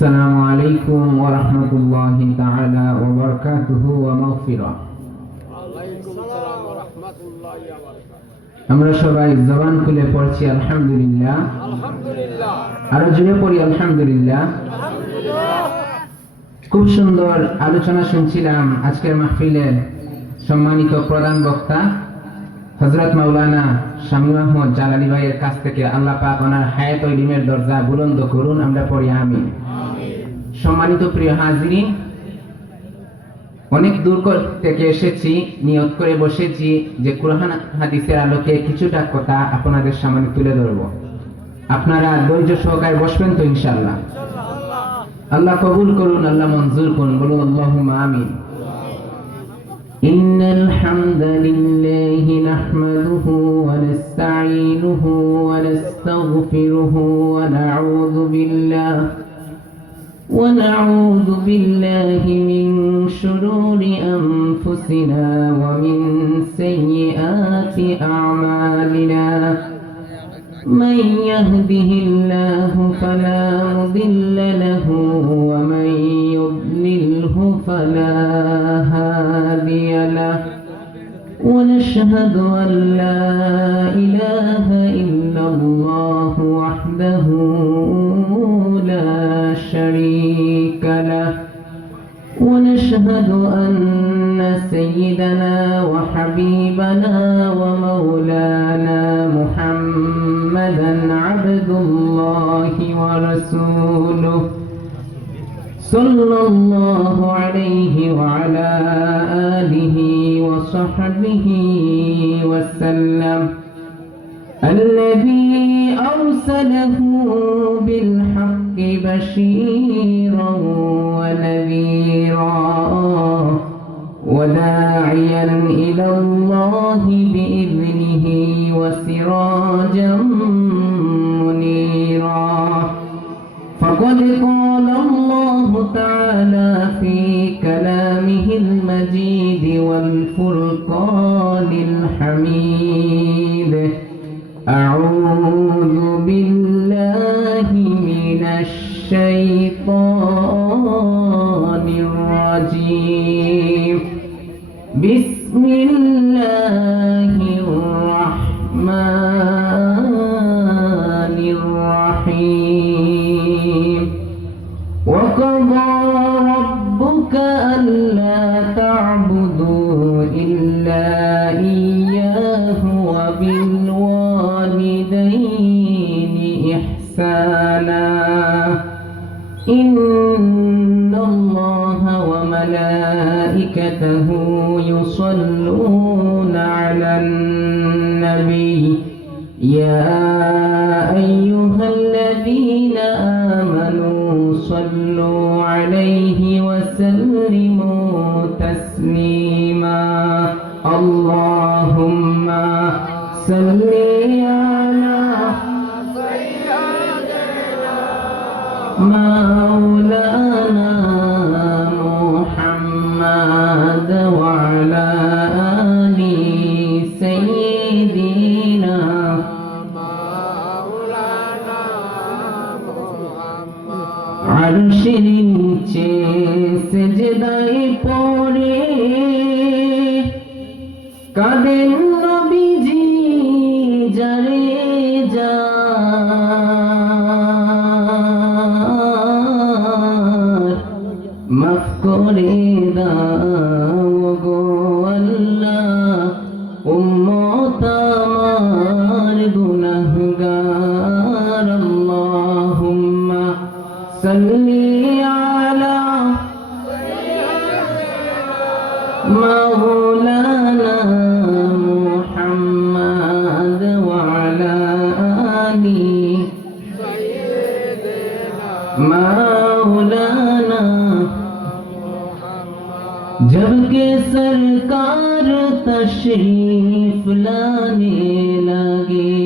السلام عليكم ورحمة الله تعالى وبركاته ومغفرة. আমরা সবাই জবান খুলে পড়ছি আলহামদুলিল্লাহ, আলহামদুলিল্লাহ, আরো জোরে পড়ি আলহামদুলিল্লাহ। খুব সুন্দর আলোচনা শুনছিলাম আজকের মাহফিলের সম্মানিত প্রধান বক্তা হযরত মাওলানা শামীম আহমদ জালালী ভাইয়ের কাছ থেকে। আল্লাহ পাক ওনার হায়াত ও ইলমের দরজা বুলন্দ করুন, আমরা পড়ি আমিন। সম্মানিত প্রিয় হাজিরিন, অনেক দূর থেকে এসেছি, নিয়ত করে বসেছি যে কুরআন হাদিসের আলোকে কিছুটা কথা আপনাদের সামনে তুলে ধরব। আপনারা ধৈর্য সহকারে বসবেন তো ইনশাআল্লাহ? আল্লাহ কবুল করুন, আল্লাহ মঞ্জুর করুন, বলুন আল্লাহুম্মা আমিন। ইন্নাল হামদালিল্লাহি নাহমাদুহু ওয়া নাস্তাঈনুহু ওয়া নাস্তাগফিরুহু ونعوذ بالله من شرور أنفسنا ومن سيئات أعمالنا. من يهده الله فلا مضل له ومن يضلله فلا هادي له. ونشهد أن لا إله إلا الله وحده لا شريك له. ونشهد أن سيدنا وحبيبنا ومولانا محمدا عبد الله ورسوله صلى الله عليه وعلى آله وصحبه وسلم، الذي أرسله بالحق بشيرا ونذيرا وداعيا إلى الله بإذنه وسراجا منيرا. فقد قال الله تعالى في كلامه المجيد والفرقان الحميد: أعوذ بالله من الشيطان الرجيم. بسم الله الرحمن الرحيم. وقضى ربك ألا تعبدوا إلا إياه وبالوالدين إحسانا. إن الله وملائكته يصلون على النبي يا أيها الذين آمنوا صلوا عليه وسلموا تسليما. اللهم صل على مولانا محمد وعلى آل سيدنا আরশের নিচে সেজদায় পড়ে কাঁদেন নবীজি যারে যার মাফ করে দাও গো আল্লাহ, উম্মত আমার গুনাহগার। আল্লাহুম্মা সাল্লি আলা মাওলানা মুহাম্মদ ওয়া আলা আলি মাওলানা। जब के सरकार तशरीफ लाने लगे,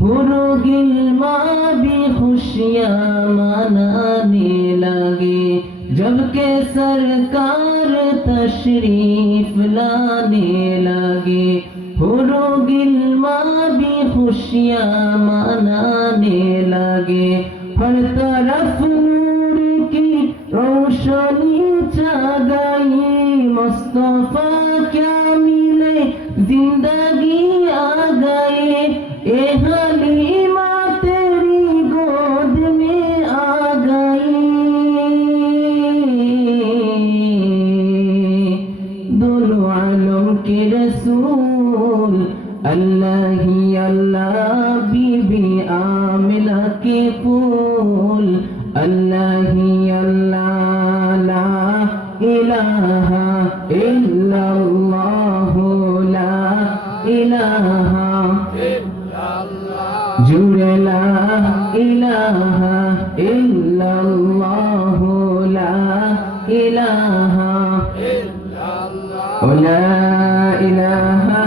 हुरो गिलमा भी खुशियाँ मनाने लगे। जब के सरकार तशरीफ लाने लगे, हुरो गिलमा भी खुशियाँ मनाने लगे। हर तरफ नूर रोशनी जगाई मुस्तफा क्या मिले जिंदगी आ गए ए हलीमा तेरी गोद में आ गई दोनों आलम के रसूल अल्लाह ही अल्लाह बीबी आमिना के फूल अल्लाह ही अल्लाह ला इलाहा इल्लल्लाह ला इलाहा जुड़े ला इलाहा इल्लल्लाह ला इलाहा ला इलाहा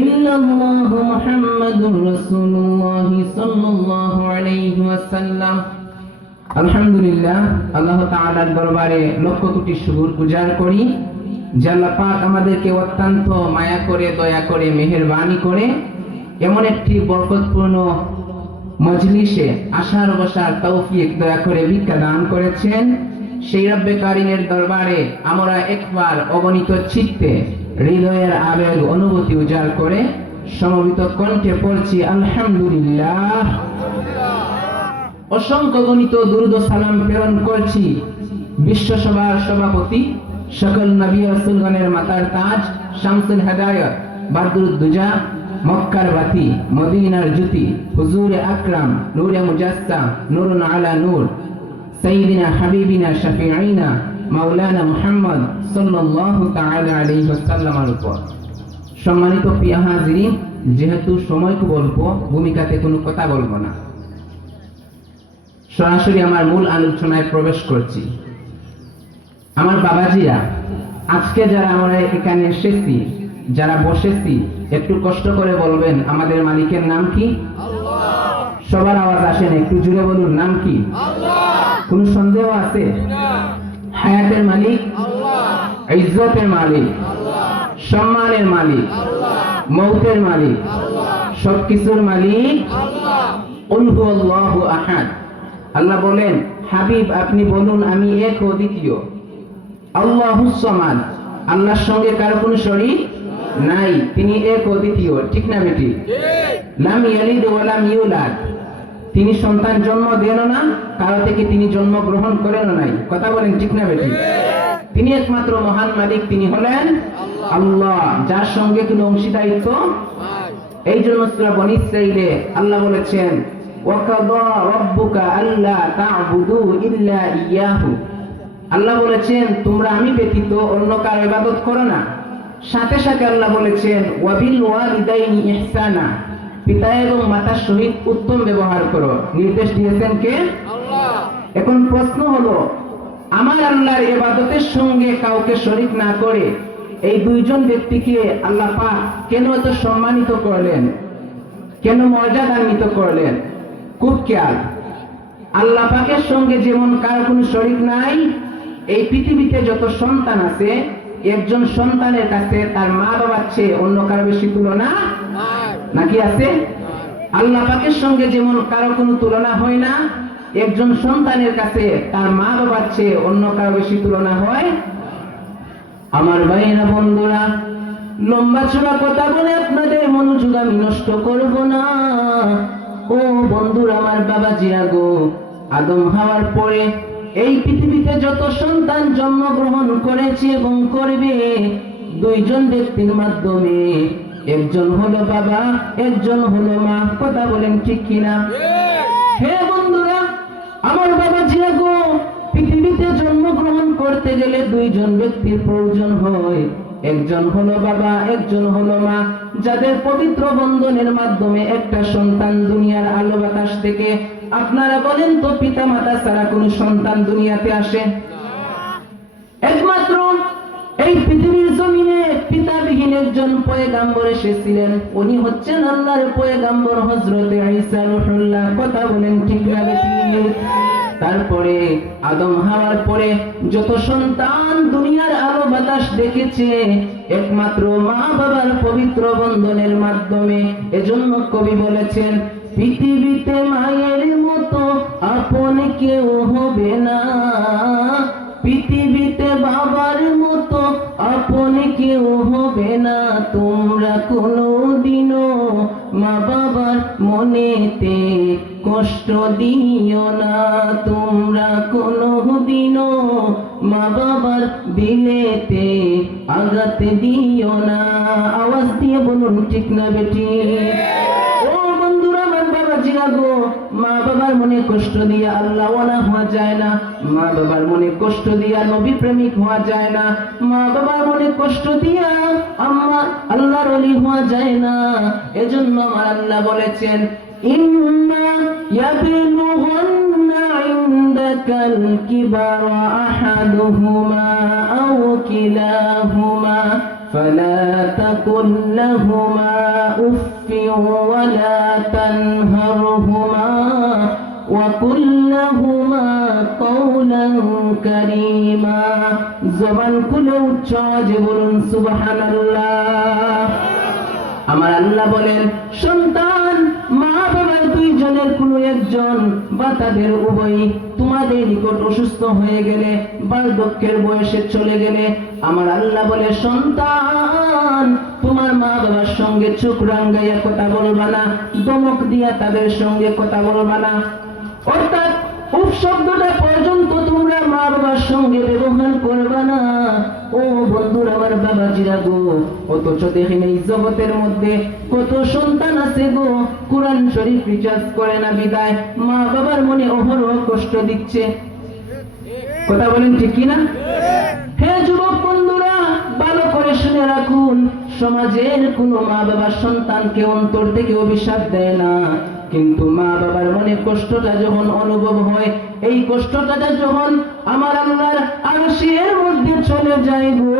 इल्लल्लाह मुहम्मदुर रासूलुल्लाह सल्लल्लाहु अलैहि वसल्लम। আলহামদুলিল্লাহ, আল্লাহ তাআলার দরবারে লক্ষ কোটি শুকর গুজার করি যে আল্লাহ পাক আমাদেরকে অত্যন্ত মায়া করে দয়া করে মেহেরবানি করে এমন একটি বরকতপূর্ণ মজলিসে আসার বসার তৌফিক দয়া করে ভিক্ষা দান করেছেন। সেই রব্বে কারিমের দরবারে আমরা একবার অগণিত চিত্তে হৃদয়ের আবেগ অনুভূতি উজাড় করে সমবেত কণ্ঠে পড়ছি আলহামদুলিল্লাহ। অসংখ্য গণিত দুরূদ ও সালাম প্রেরণ করছি বিশ্ব সভার সভাপতি সকল নবী রাসূলগণের মাতার তাজ শামসুল হেদায়েত বাদরুদ্দুজা মক্কার বাতি মদিনার জ্যোতি হুজুরে আকরাম নূরে মুজাসসাম নূরুন আলা নূর সাইয়্যিদিনা হাবিবিনা শাফিঈনা মাওলানা মুহাম্মদ সাল্লাল্লাহু তাআলা আলাইহি ওয়াসাল্লামের উপর। সম্মানিত প্রিয় হাজিরিন, যেহেতু সময় খুব অল্প, ভূমিকাতে কোনো কথা বলবো না, সরাসরি আমার মূল আলোচনায় প্রবেশ করছি। আমার বাবাজিরা, আজকে যারা আমরা এখানে এসেছি, যারা বসেছি, একটু কষ্ট করে বলবেন আমাদের মালিকের নাম কি? আল্লাহ। সবার আওয়াজ আসেন, একটু জুড়ে বলুন নাম কি? আল্লাহ। কোনো সন্দেহ আছে? হায়াতের মালিক আল্লাহ, ইজ্জতের মালিক আল্লাহ, সম্মানের মালিক আল্লাহ, মৌতের মালিক আল্লাহ, সবকিছুর মালিক আল্লাহ। কুল হুয়াল্লাহু আহাদ। আল্লাহ বলেন, হাবিব আপনি বলুন আমি এক ও দ্বিতীয়। আল্লাহুস সামাদ, আল্লাহর সঙ্গে কারো কোনো শরীক নাই, তিনি এক ও দ্বিতীয়, ঠিক না বেটি? লাম ইয়ালিদ ওয়া লাম ইউলাদ, তিনি সন্তান জন্ম দেন না, কারো থেকে তিনি জন্ম গ্রহণ করেন নাই, কথা বলেন ঠিক না বেটি? তিনি একমাত্র মহান মালিক, তিনি হলেন আল্লাহ, যার সঙ্গে কোনো অংশীদারিত্ব। এই জন্য সূরা বনী ইসরাঈলে আল্লাহ বলেছেন ওয়াকাদা রাব্বুকা আল্লা তা'বুদু ইল্লা ইয়াহু, আল্লাহ বলেছেন তোমরা আমি ব্যতীত অন্য কারো ইবাদত করো না। সাথে সাথে আল্লাহ বলেছেন ওয়াবিল ওয়ালিদাইনি ইহসানা, পিতা এবং মাতার সহিত উত্তম ব্যবহার করো। নির্দেশ দিয়েছেন কে? আল্লাহ। এখন প্রশ্ন হলো, আমার আল্লাহর ইবাদতের সঙ্গে কাউকে শরীক না করে এই দুইজন ব্যক্তিকে আল্লাহ পাক কেন এত সম্মানিত করলেন, কেন মর্যাদান্বিত করলেন? খুব খেয়াল, আল্লাহ পাকের সঙ্গে যেমন কারো কোনো শরীক নাই, এই পৃথিবীতে যত সন্তান আছে একজন সন্তানের কাছে তার মা বাবার চেয়ে অন্য কারো বেশি তুলনা নাকি আছে? আল্লাহ পাকের সঙ্গে যেমন কারো কোনো তুলনা হয় না, একজন সন্তানের কাছে তার মা বাবার চেয়ে অন্য কারো বেশি তুলনা হয়। আমার ভাইরা বন্ধুরা, লম্বা চূড়া কথা বলে আপনাদের মনোযোগ আমি নষ্ট করব না। ও বন্ধুরা, আমার বাবাজিরা গো, আদম হাওয়ার পরে এই পৃথিবীতে যত সন্তান জন্মগ্রহণ করেছে এবং করবে, দুইজন ব্যক্তির মাধ্যমে, একজন হলো বাবা, একজন হলো মা, কথা বলেন ঠিক কিনা? হে বন্ধুরা, আমার বাবাজিরা গো, পৃথিবীতে জন্মগ্রহণ করতে গেলে দুইজন ব্যক্তির প্রয়োজন হয়, একজন হলো বাবা, একজন হলো মা, যাদের পবিত্র বন্ধনের মাধ্যমে একটা সন্তান দুনিয়ার আলো বাতাস থেকে, আপনারা বলেন তো পিতা মাতা ছাড়া কোন সন্তান দুনিয়াতে আসে? একমাত্র এই পৃথিবীর জমিনে পিতাবিহীন একজন পয়গাম্বর এসেছিলেন, উনি হচ্ছেন আল্লাহর পয়গাম্বর হযরতে ঈসা রূহুল্লাহ, কথা বলেন ঠিক না বেঠিক? তারপরে আদম হাওয়ার পরে যত সন্তান দুনিয়ার আলো বাতাস দেখেছে, একমাত্র মা বাবার পবিত্র বন্ধনের মাধ্যমে। এজন্য কবি বলেছেন, পৃথিবীতে মায়ের মতো আপন কেউ হবে না, না তোমরা কোনোদিনও মা বাবার মনেতে কষ্ট দিও না, তোমরা কোনোদিনও মা বাবার দিলেতে আঘাত দিও না। আওয়াজ দিয়ে বলুন ঠিক না বেটি? ও বন্ধুরা, আমার বাবাজিরা গো, মা বাবার মনে কষ্ট দিয়ে আল্লাহ ওয়ালা হওয়া যায় না, মা বাবার মনে কষ্ট দিয়া নবী প্রেমিক হওয়া যায় না, মা বাবার মনে কষ্ট দিয়া আল্লাহর ওলি হওয়া যায় না। এজন্য আমার আল্লাহ বলেছেন, ইম্মা ইয়াবলুগান্না ইনদাকাল কিবারা আহাদুহুমা আও কিলাহুমা فلا تقل لهما أف ولا تنهرهما وقل لهما قولا كريما। জবান খুলে উচ্চ আওয়াজে বলুন সুবহানাল্লাহ। আমার আল্লাহ বলেন, সন্তান মা বাবার দুইজনের কোনো একজন বা তাদের উভয়ই তোমাদের নিকট অসুস্থ হয়ে গেলে, বার্ধক্যের বয়সে চলে গেলে, আমার আল্লাহ বলে, সন্তান তোমার মা বাবার সঙ্গে চোখ রাঙ্গাইয়া কথা বলবা না, ধমক দিয়া তাদের সঙ্গে কথা বলবা না, অর্থাৎ উফ শব্দটা পর্যন্ত তোমরা মা বাবার সঙ্গে ব্যবহার করবা না। ও বন্ধুরা, আমার বাবাজিরা গো, অথচ দেখেন এই জগতের মধ্যে কত সন্তান আছে গো, কোরআন শরীফ রিচার্জ করে না বিদায় মা বাবার মনে অহরহ কষ্ট দিচ্ছে। কথা বলেন ঠিক কিনা? হে যুবক বন্ধুরা, ভালো করে শুনে রাখুন, সমাজের কোনো মা বাবার সন্তানকে অন্তর থেকে অভিশাপ দেয় না, কিন্তু মা বাবার মনে কষ্টটা যখন অনুভব হয়, এই কষ্টটা যখন আমার আল্লাহর আরশের মধ্যে চলে যায় গো,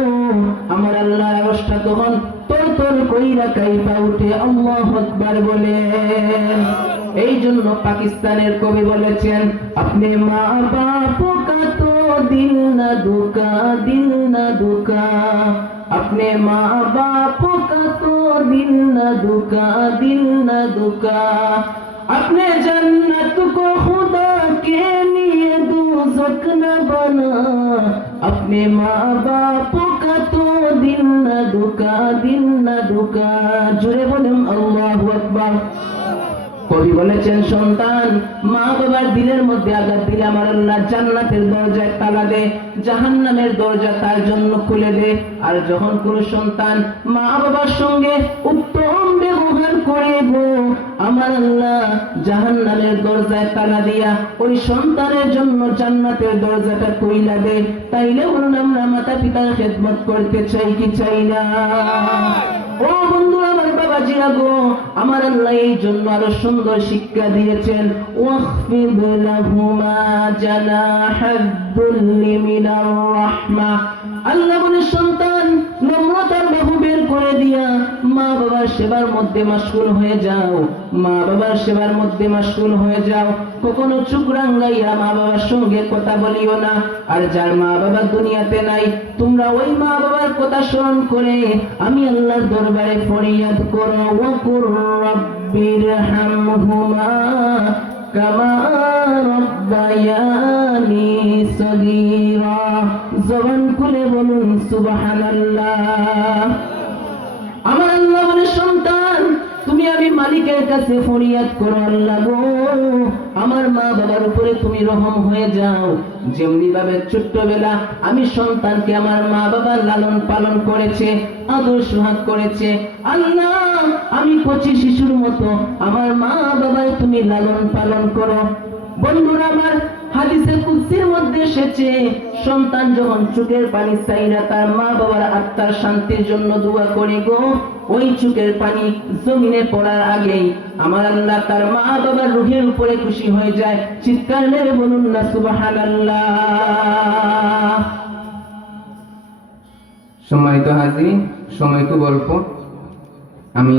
আমার আল্লাহর আরশটা তখন তরতর কইরা কাইপা উঠে আল্লাহু আকবার বলেন। এই জন্য পাকিস্তানের কবি বলেছেন, আপনি মা বাপ কা তো দিল না দুকা, দিল না দুকা, अपने माँ बाप का तो दिल न दुका, दिल न दुका, अपने जन्नत को खुदा के लिए दोज़ख न बना, अपने माँ बाप का तो दिल न दुका, दिल न दुका। जुड़े बोलें अल्लाहु अकबर। কবি বলেছেন, সন্তান মা বাবার দিলের মধ্যে আঘাত দিলে আমার আল্লাহ জান্নাতের দরজায় তালা দে, জাহান্নামের দরজা তার জন্য খুলে দে। আর যখন কোন সন্তান মা বাবার সঙ্গে উত্তম ব্যবহার করে গো, আমার আল্লাহ জাহান্নামের দরজায় তালা দিয়া ওই সন্তানের জন্য জান্নাতের দরজাটা খুইলা দে। তাইলে বলুন, আমরা মাতা পিতার খেদমত করতে চাই কি চাই না? ও বন্ধু, আমার বাবাজিরা গো, আমার আল্লাহ এই জন্য আরো সুন্দর শিক্ষা দিয়েছেন, ওয়াখফিদ লাহুমা জানাহাদ-দুল্লি মিনার রাহমা। আল্লাহ বলে, সন্তান নম্রতার বাহু বের করে দিয়া মা বাবার সেবার মধ্যে মাশগুল হয়ে যাও, মা বাবার সেবার মধ্যে মাশগুল হয়ে যাও। কখনো চোখ রাঙ্গাইয়া মা বাবার সঙ্গে কথা বলিও না। আর যার মা বাবা দুনিয়াতে নাই, তোমরা ওই মা বাবার কথা স্মরণ করে আমি আল্লাহর দরবারে ফরিয়াদ করো, ওয়াকুর রাব্বিরহামহুমা কামা রাব্বায়ানি সগীরা। জবান খুলে বলুন সুবহানাল্লাহ। আমার আল্লাহ বলে, সন্তান তুমি আমি মালিকের কাছে ফরিয়াদ করো, আল্লাহ গো আমার মা বাবার উপরে তুমি রহম হয়ে যাও। যেমনি ভাবে ছোট্টবেলা আমি সন্তানকে আমার মা বাবা লালন পালন করেছে, আদর সোহাগ করেছে, আল্লাহ আমি কচি শিশুর মতো আমার মা বাবাই তুমি লালন পালন করো। বন্ধুরা আমার, হাদিসে কুদসির মধ্যে এসেছে, সন্তান যখন চোখের পানি চাইরা তার মা বাবার আত্মার শান্তির জন্য দোয়া করে গো, ওই চোখের পানি জমিনে পড়ার আগেই আমার আল্লাহ তার মা বাবার রূহের উপরে খুশি হয়ে যায়। চিৎকার মেরে বলুন না সুবহানাল্লাহ। সম্মানিত হাজিরিন, সময় খুব অল্প, আমি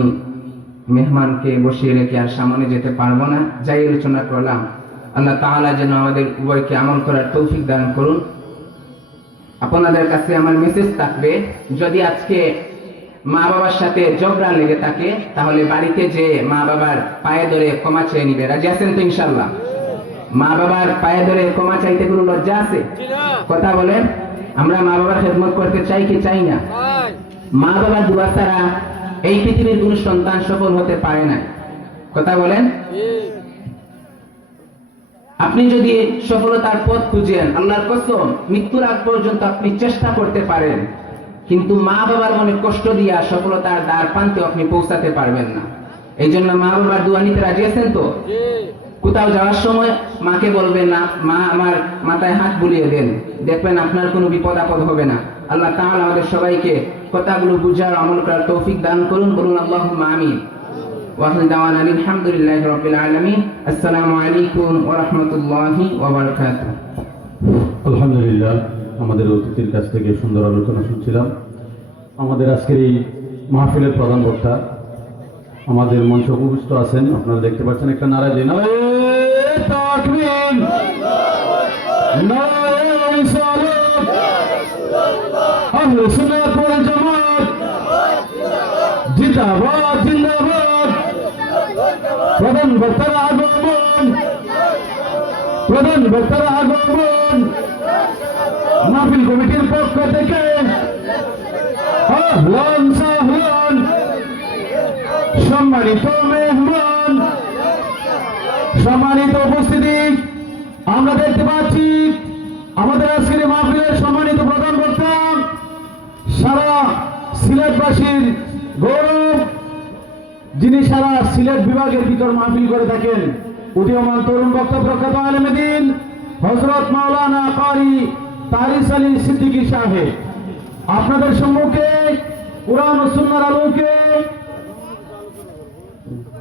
মেহমানকে বসিয়ে রেখে আর সামনে যেতে পারবো না। যাই আলোচনা করলাম, আল্লাহ তাআলা যেন আমাদের উভয়কে আমল করার তৌফিক দান করুন। আপনাদের কাছে আমার মেসেজ থাকবে, যদি আজকে মা বাবার সাথে ঝগড়া লেগে থাকে, তাহলে বাড়িতে যে মা বাবার পায়ে ধরে ক্ষমা চেয়ে নিবে। রাজি আছেন তো ইনশাআল্লাহ? মা বাবার পায়ে ধরে ক্ষমা চাইতে কোনো লজ্জা আছে? কথা বলেন, আমরা মা বাবার খেদমত করতে চাই কি চাই না? মা বাবার দোয়া ছাড়া এই পৃথিবীর কোনো সন্তান সফল হতে পারে না। কথা বলেন? আপনি যদি সফলতার পথ খুঁজেন, আল্লাহর কসম মৃত্যুর আগ পর্যন্ত আপনি চেষ্টা করতে পারেন, কিন্তু মা বাবার মনে কষ্ট দিয়া সফলতার দ্বার প্রান্তে আপনি পৌঁছাতে পারবেন না। এই জন্য মা বাবার দোয়া নিতে রাজি আছেন তো? কোথাও যাওয়ার সময় মাকে বলবেন না, মা আমার মাথায় হাত বুলিয়ে দেন, দেখবেন আপনার কোনো বিপদ আপদ হবে না। আল্লাহ তাআলা আমাদের সবাইকে কথাগুলো বুঝার আমল করার তৌফিক দান করুন। বলুন আল্লাহুম্মা আমিন। ওয়া আখিরু দাওয়ানা আলহামদুলিল্লাহি রাব্বিল আলামিন। আসসালামু আলাইকুম ওয়া রাহমাতুল্লাহি ওয়া বারাকাতুহু। আলহামদুলিল্লাহ, আমাদের অতিথির কাছ থেকে সুন্দর আলোচনা শুনছিলাম। আমাদের আজকের এই মাহফিলের প্রধান বক্তা আমাদের মঞ্চে উপবিষ্ট আছেন, আপনারা দেখতে পাচ্ছেন। একটা নারা দিন, নারায়ে তাকবীর, নারায়ে রিসালাত, আহলে সুন্নাত ওয়াল জামাত জিন্দাবাদ জিন্দাবাদ। প্রধান বক্তার আগমন, প্রধান বক্তার আগমন। মাহফিল কমিটির পক্ষ থেকে আহলান সাহলান। সম্মানিত মেহমান, সম্মানিত উপস্থিতি, আমরা দেখতে পাচ্ছি আমাদের আজকের মাহফিলের সম্মানিত প্রধান বক্তা, সারা সিলেটবাসীর গৌরব, যিনি সারা সিলেট বিভাগের ভিতর মাহফিল করে থাকেন, উদীয়মান তরুণ বক্তা প্রখ্যাত আলেমে দ্বীন হযরত মাওলানা কারি তারিস আলী সিদ্দিকী সাহেব আপনাদের সম্মুখে কোরআন ও সুন্নাহর আলোকে